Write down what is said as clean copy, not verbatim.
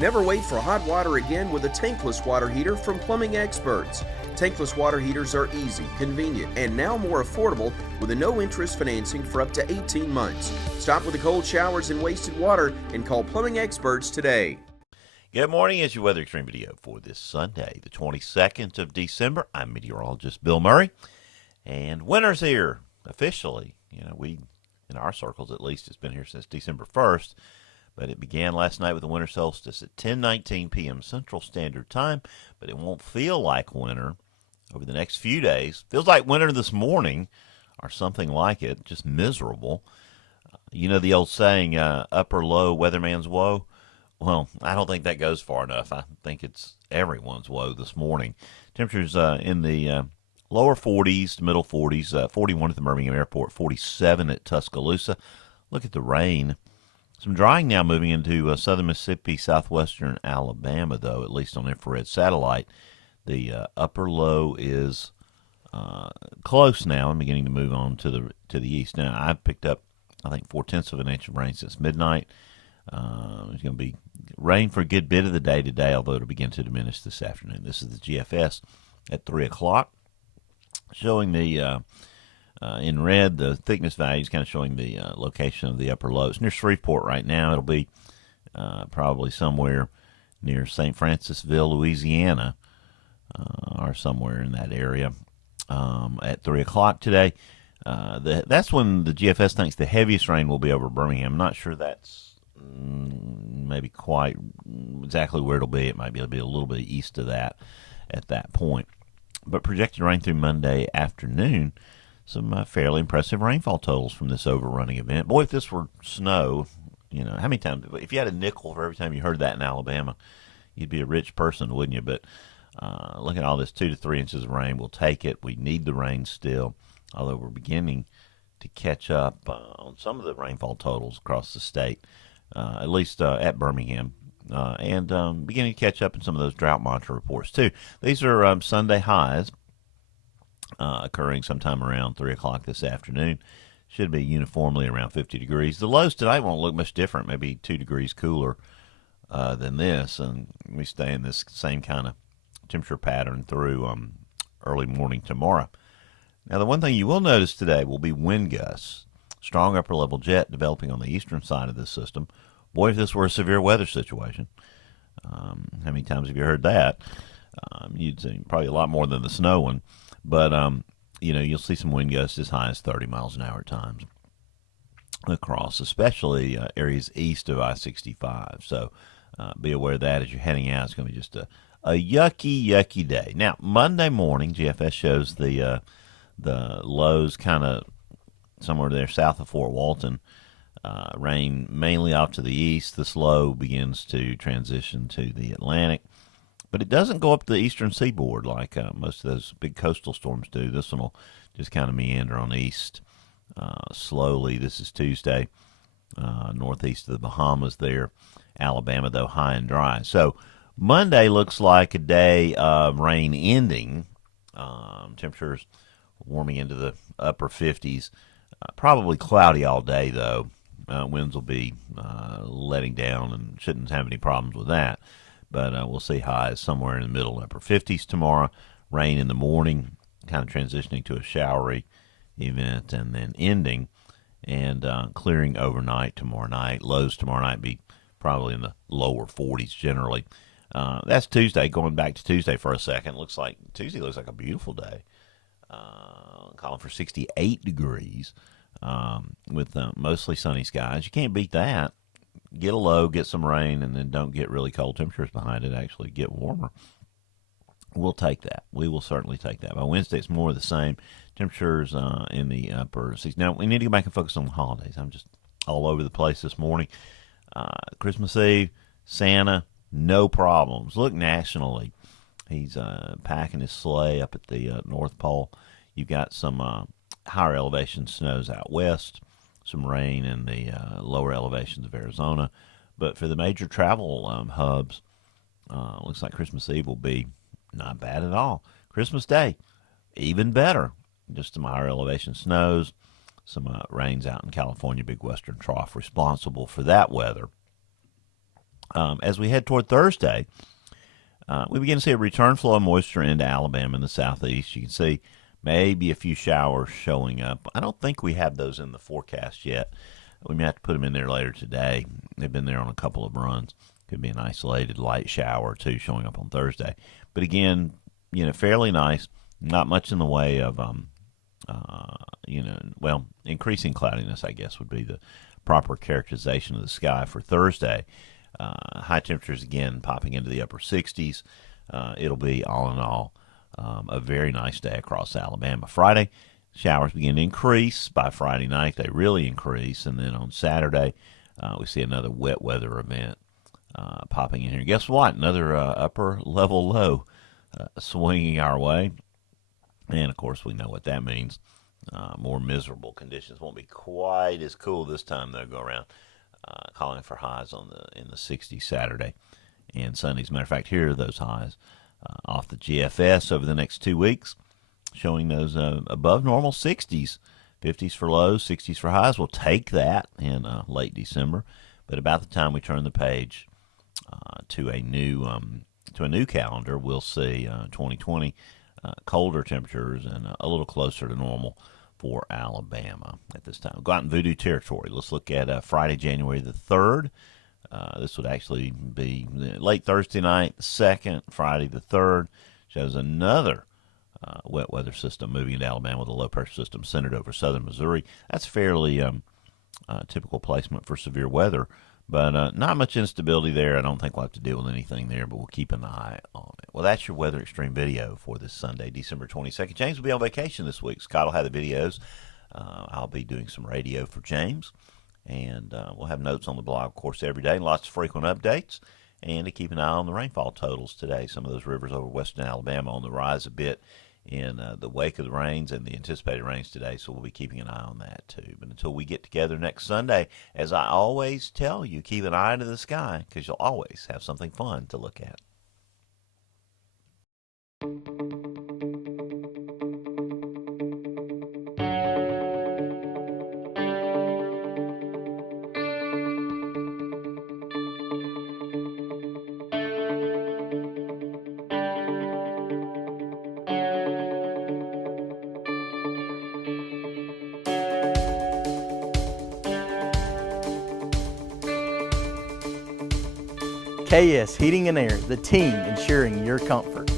Never wait for hot water again with a tankless water heater from Plumbing Experts. Tankless water heaters are easy, convenient, and now more affordable with a no-interest financing for up to 18 months. Stop with the cold showers and wasted water and call Plumbing Experts today. Good morning. It's your Weather Xtreme video for this Sunday, the 22nd of December. I'm meteorologist Bill Murray, and winter's here officially. We, in our circles at least, it's been here since December 1st. But it began last night with the winter solstice at 10:19 p.m. Central Standard Time. But it won't feel like winter over the next few days. Feels like winter this morning or something like it, just miserable. You know the old saying, up or low, weatherman's woe? Well, I don't think that goes far enough. I think it's everyone's woe this morning. Temperatures in the lower 40s to middle 40s, 41 at the Birmingham Airport, 47 at Tuscaloosa. Look at the rain. Some drying now moving into southern Mississippi, southwestern Alabama, though, at least on infrared satellite. The upper low is close now and beginning to move on to the east. Now, I've picked up, I think, 4/10 of an inch of rain since midnight. There's going to be rain for a good bit of the day today, although it'll begin to diminish this afternoon. This is the GFS at 3 o'clock, showing the in red, the thickness values kind of showing the location of the upper low. It's near Shreveport right now. It'll be probably somewhere near St. Francisville, Louisiana, or somewhere in that area at 3 o'clock today. That's when the GFS thinks the heaviest rain will be over Birmingham. I'm not sure that's maybe quite exactly where it'll be. It'll be a little bit east of that at that point. But projected rain through Monday afternoon. Some fairly impressive rainfall totals from this overrunning event. Boy, if this were snow, how many times, if you had a nickel for every time you heard that in Alabama, you'd be a rich person, wouldn't you? But look at all this 2 to 3 inches of rain. We'll take it. We need the rain still, although we're beginning to catch up on some of the rainfall totals across the state, at least at Birmingham, and beginning to catch up in some of those drought monitor reports, too. These are Sunday highs. Occurring sometime around 3 o'clock this afternoon. Should be uniformly around 50 degrees. The lows tonight won't look much different, maybe 2 degrees cooler than this, and we stay in this same kind of temperature pattern through early morning tomorrow. Now, the one thing you will notice today will be wind gusts. Strong upper-level jet developing on the eastern side of this system. Boy, if this were a severe weather situation. How many times have you heard that? You'd see probably a lot more than the snow one. But, you'll see some wind gusts as high as 30 miles an hour at times across, especially areas east of I-65. So be aware of that as you're heading out. It's going to be just a yucky day. Now, Monday morning, GFS shows the lows kind of somewhere there south of Fort Walton. Rain mainly off to the east. This low begins to transition to the Atlantic. But it doesn't go up the eastern seaboard like most of those big coastal storms do. This one will just kind of meander on east slowly. This is Tuesday, northeast of the Bahamas there. Alabama, though, high and dry. So Monday looks like a day of rain ending. Temperatures warming into the upper 50s. Probably cloudy all day, though. Winds will be letting down and shouldn't have any problems with that. But we'll see highs somewhere in the middle upper 50s tomorrow. Rain in the morning, kind of transitioning to a showery event and then ending and clearing overnight tomorrow night. Lows tomorrow night be probably in the lower 40s generally. That's Tuesday. Going back to Tuesday for a second, Tuesday looks like a beautiful day. Calling for 68 degrees with mostly sunny skies. You can't beat that. Get a low, get some rain, and then don't get really cold temperatures behind it. Actually get warmer. We'll take that. We will certainly take that. By Wednesday, it's more of the same. Temperatures in the upper 60s. Now, we need to go back and focus on the holidays. I'm just all over the place this morning. Christmas Eve, Santa, no problems. Look nationally. He's packing his sleigh up at the North Pole. You've got some higher elevation snows out west. Some rain in the lower elevations of Arizona. But for the major travel hubs, looks like Christmas Eve will be not bad at all. Christmas Day, even better. Just some higher elevation snows, some rains out in California, big western trough responsible for that weather. As we head toward Thursday, we begin to see a return flow of moisture into Alabama and the southeast. You can see maybe a few showers showing up. I don't think we have those in the forecast yet. We may have to put them in there later today. They've been there on a couple of runs. Could be an isolated light shower or two showing up on Thursday. But again, fairly nice. Not much in the way of, increasing cloudiness, I guess, would be the proper characterization of the sky for Thursday. High temperatures, again, popping into the upper 60s. It'll be, all in all, a very nice day across Alabama. Friday, showers begin to increase. By Friday night, they really increase. And then on Saturday, we see another wet weather event popping in here. Guess what? Another upper level low swinging our way. And, of course, we know what that means. More miserable conditions. Won't be quite as cool this time, though, go around. Calling for highs in the 60s Saturday and Sunday. As a matter of fact, here are those highs off the GFS over the next 2 weeks, showing those above normal 60s, 50s for lows, 60s for highs. We'll take that in late December, but about the time we turn the page to a new calendar, we'll see 2020 colder temperatures and a little closer to normal for Alabama at this time. We'll go out in voodoo territory. Let's look at Friday, January the 3rd. This would actually be late Thursday night, the 2nd. Friday the 3rd shows another wet weather system moving into Alabama with a low pressure system centered over southern Missouri. That's fairly typical placement for severe weather, but not much instability there. I don't think we'll have to deal with anything there, but we'll keep an eye on it. Well, that's your Weather Extreme video for this Sunday, December 22nd. James will be on vacation this week. Scott will have the videos. I'll be doing some radio for James, and we'll have notes on the blog, of course, every day, lots of frequent updates, and to keep an eye on the rainfall totals today. Some of those rivers over western Alabama on the rise a bit in the wake of the rains and the anticipated rains today, so we'll be keeping an eye on that too. But until we get together next Sunday, as I always tell you, keep an eye to the sky because you'll always have something fun to look at. KS Heating and Air, the team ensuring your comfort.